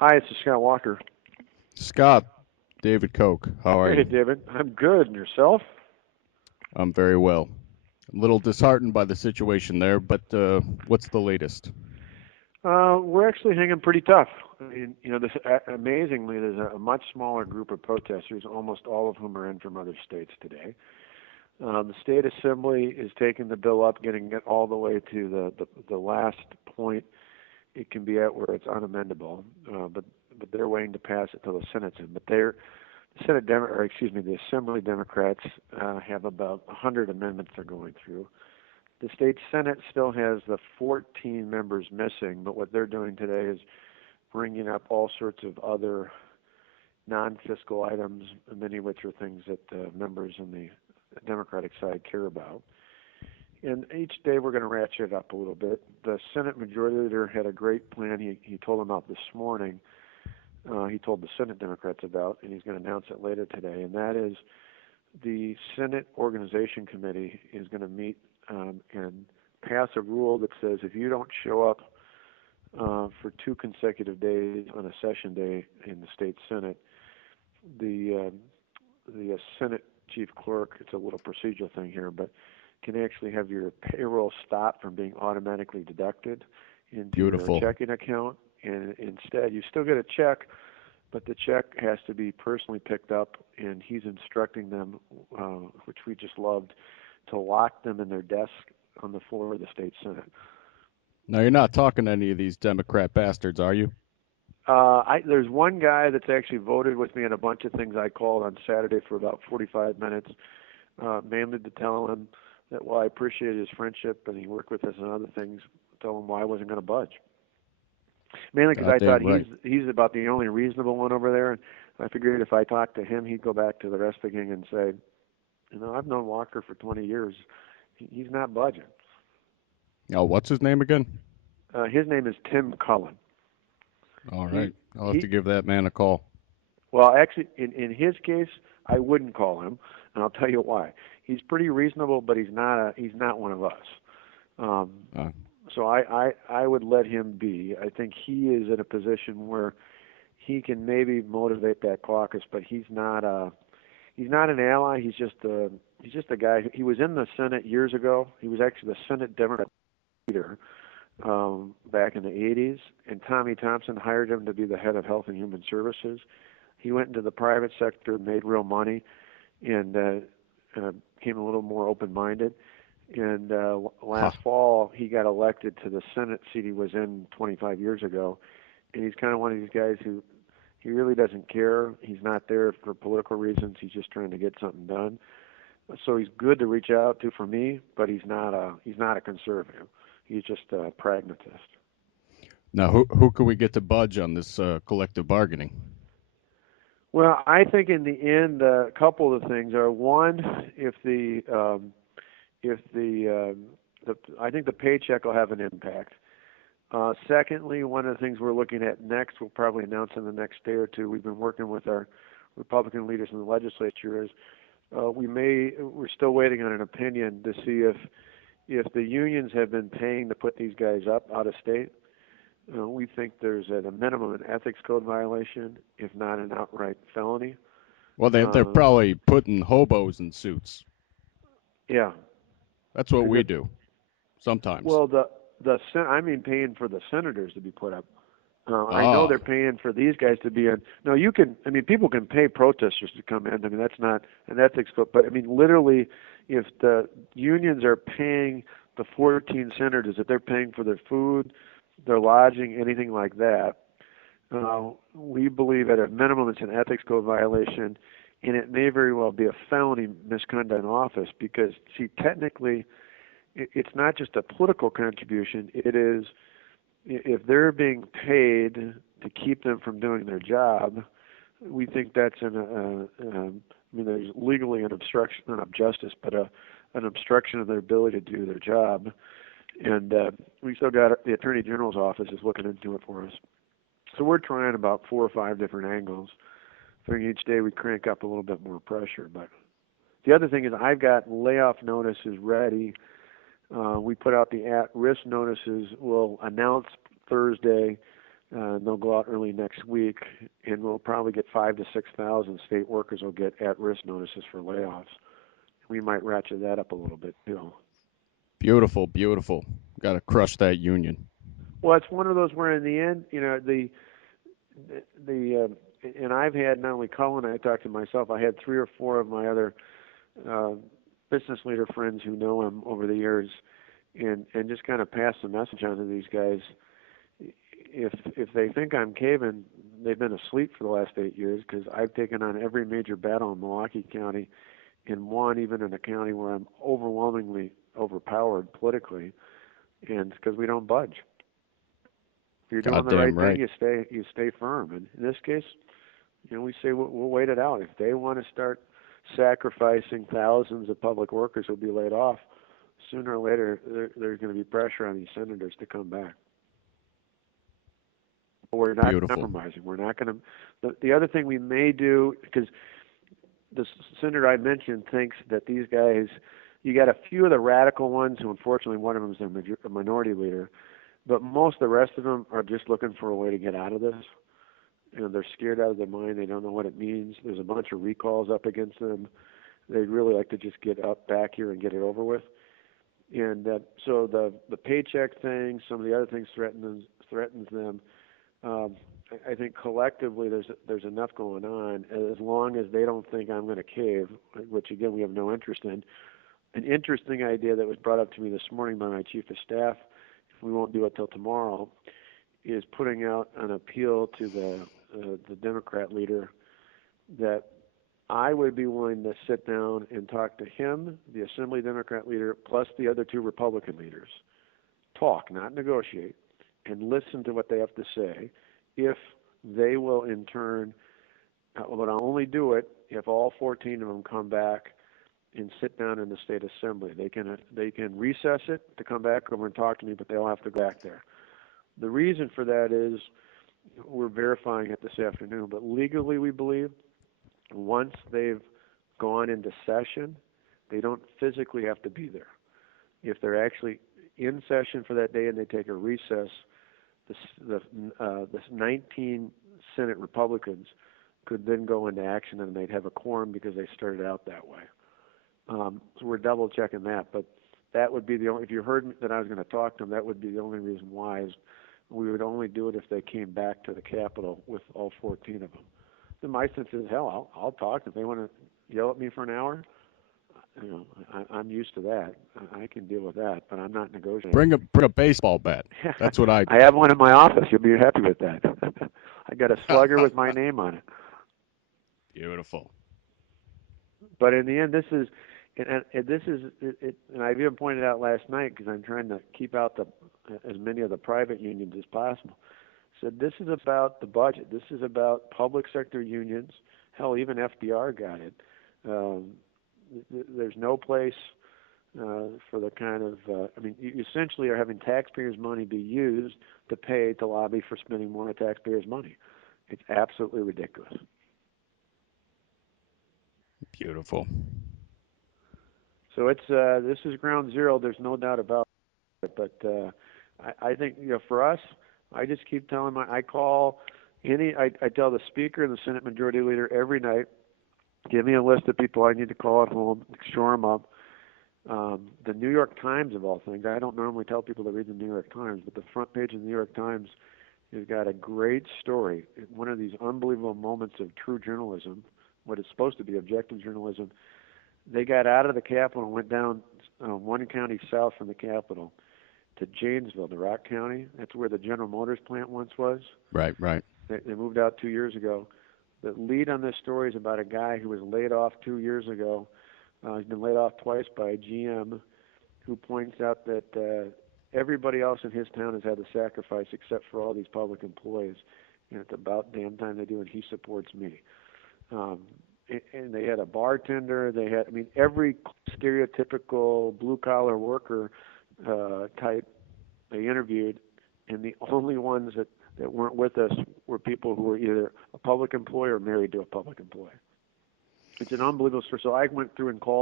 Hi, it's Scott Walker. Scott, David Koch, how are Hey, you? David. I'm good. And yourself? I'm very well. A little disheartened by the situation there, but what's the latest? We're actually hanging pretty tough. I mean, amazingly, there's a much smaller group of protesters, almost all of whom are in from other states today. The state assembly is taking the bill up, getting it all the way to the last point it can be at where it's unamendable. But they're waiting to pass it till the Senate's in. But the Assembly Democrats have about 100 amendments they're going through. The state Senate still has the 14 members missing, but what they're doing today is bringing up all sorts of other non-fiscal items, many of which are things that members on the Democratic side care about. And each day we're going to ratchet it up a little bit. The Senate Majority Leader had a great plan. He told them about this morning. He told the Senate Democrats about, and he's going to announce it later today. And that is the Senate Organization Committee is going to meet and pass a rule that says if you don't show up for 2 consecutive days on a session day in the state Senate, the Senate chief clerk, it's a little procedural thing here, but can actually have your payroll stopped from being automatically deducted into your Beautiful. checking account, and instead you still get a check, but the check has to be personally picked up, and he's instructing them, which we just loved, to lock them in their desk on the floor of the state Senate. Now, you're not talking to any of these Democrat bastards, are you? There's one guy that's actually voted with me on a bunch of things I called on Saturday for about 45 minutes, mainly to tell him that while I appreciated his friendship and he worked with us on other things, tell him why I wasn't going to budge. Mainly because I thought Goddamn right. he's about the only reasonable one over there, and I figured if I talked to him, he'd go back to the rest of the gang and say, I've known Walker for 20 years. He's not budging. Oh, what's his name again? His name is Tim Cullen. All He right. I'll have he to give that man a call. Well, actually, in his case, I wouldn't call him, and I'll tell you why. He's pretty reasonable, but he's not one of us. Um, Uh, so I would let him be. I think he is in a position where he can maybe motivate that caucus, but he's not an ally. He's just a guy. He was in the Senate years ago. He was actually the Senate Democrat leader back in the 80s, and Tommy Thompson hired him to be the head of Health and Human Services. He went into the private sector, made real money, and became a little more open-minded. And huh. last fall, he got elected to the Senate seat he was in 25 years ago. And he's kind of one of these guys who he really doesn't care. He's not there for political reasons. He's just trying to get something done. So he's good to reach out to for me, but he's not a conservative. He's just a pragmatist. Now, who could we get to budge on this collective bargaining? Well, I think in the end, a couple of things are one, if the I think the paycheck will have an impact. Secondly, one of the things we're looking at next, we'll probably announce in the next day or two. We've been working with our Republican leaders in the legislature. Is we're still waiting on an opinion to see if the unions have been paying to put these guys up out of state. We think there's at a minimum an ethics code violation, if not an outright felony. Well, they're Uh, probably putting hobos in suits. yeah, That's what because we do sometimes. well, I mean, paying for the senators to be put up. I know Ah, they're paying for these guys to be in. No, you can. I mean, people can pay protesters to come in. I mean, that's not an ethics code. But I mean, literally, if the unions are paying the 14 senators, if they're paying for their food, their lodging, anything like that, we believe at a minimum it's an ethics code violation, and it may very well be a felony misconduct in office because, see, technically, it's not just a political contribution. It is if they're being paid to keep them from doing their job, we think that's I mean, there's legally an obstruction, not of justice, but an obstruction of their ability to do their job. And we still got the Attorney General's office is looking into it for us. So we're trying about 4 or 5 different angles. Figuring each day we crank up a little bit more pressure. But the other thing is I've got layoff notices ready. We put out the at-risk notices. We'll announce Thursday They'll go out early next week, and we'll probably get 5,000 to 6,000 state workers will get at-risk notices for layoffs. We might ratchet that up a little bit too. Beautiful, beautiful. Got to crush that union. Well, it's one of those where in the end, and I've had not only Cullen, I talked to myself. I had 3 or 4 of my other uh, business leader friends who know him over the years, and just kind of pass the message on to these guys. If they think I'm caving, they've been asleep for the last 8 years because I've taken on every major battle in Milwaukee County, and won even in a county where I'm overwhelmingly overpowered politically, and it's because we don't budge. If you're doing the right Goddamn right. thing, you stay firm. And in this case, we say we'll wait it out. If they want to start sacrificing thousands of public workers who'll be laid off, sooner or later there's going to be pressure on these senators to come back. But we're not Beautiful. compromising. We're not going to. The other thing we may do, because the senator I mentioned thinks that these guys, you got a few of the radical ones who, unfortunately, one of them is a minority leader, but most of the rest of them are just looking for a way to get out of this. They're scared out of their mind. They don't know what it means. There's a bunch of recalls up against them. They'd really like to just get up back here and get it over with. And so the paycheck thing, some of the other things threatens them. I think collectively there's enough going on, as long as they don't think I'm going to cave, which again we have no interest in. An interesting idea that was brought up to me this morning by my chief of staff, if we won't do it till tomorrow, is putting out an appeal to the Democrat leader that I would be willing to sit down and talk to him, the Assembly Democrat leader, plus the other 2 Republican leaders. Talk, not negotiate, and listen to what they have to say. If they will, in turn, but I'll only do it if all 14 of them come back and sit down in the state assembly. They can recess it to come back over and talk to me, but they'll have to go back there. The reason for that is we're verifying it this afternoon, but legally we believe once they've gone into session, they don't physically have to be there. If they're actually in session for that day and they take a recess, the 19 Senate Republicans could then go into action and they'd have a quorum because they started out that way. So we're double checking that, but that would be the only. If you heard that I was going to talk to them, that would be the only reason why. Is we would only do it if they came back to the Capitol with all 14 of them. Then my sense is, hell, I'll talk if they want to yell at me for an hour. I'm used to that. I can deal with that, but I'm not negotiating. Bring a baseball bat. That's what I do. I have one in my office. You'll be happy with that. I got a slugger with my name on it. Beautiful. But in the end, this is, and I've even pointed out last night because I'm trying to keep out as many of the private unions as possible. So this is about the budget. This is about public sector unions. Hell, even FDR got it. There's no place for the kind of, you essentially are having taxpayers' money be used to pay to lobby for spending more of taxpayers' money. It's absolutely ridiculous. Beautiful. So this is ground zero. There's no doubt about it. But I think for us, I just keep telling I tell the Speaker and the Senate Majority Leader every night, give me a list of people I need to call at home, shore them up. The New York Times, of all things, I don't normally tell people to read the New York Times, but the front page of the New York Times has got a great story. One of these unbelievable moments of true journalism, what is supposed to be objective journalism. They got out of the Capitol and went down one county south from the Capitol to Janesville, the Rock County. That's where the General Motors plant once was. Right. They moved out 2 years ago. The lead on this story is about a guy who was laid off 2 years ago. He's been laid off twice by GM, who points out that everybody else in his town has had to sacrifice except for all these public employees. It's about damn time they do, and he supports me. And they had a bartender. They had, every stereotypical blue-collar worker type they interviewed, and the only ones that weren't with us were people who were either a public employee or married to a public employee. It's an unbelievable story. So I went through and called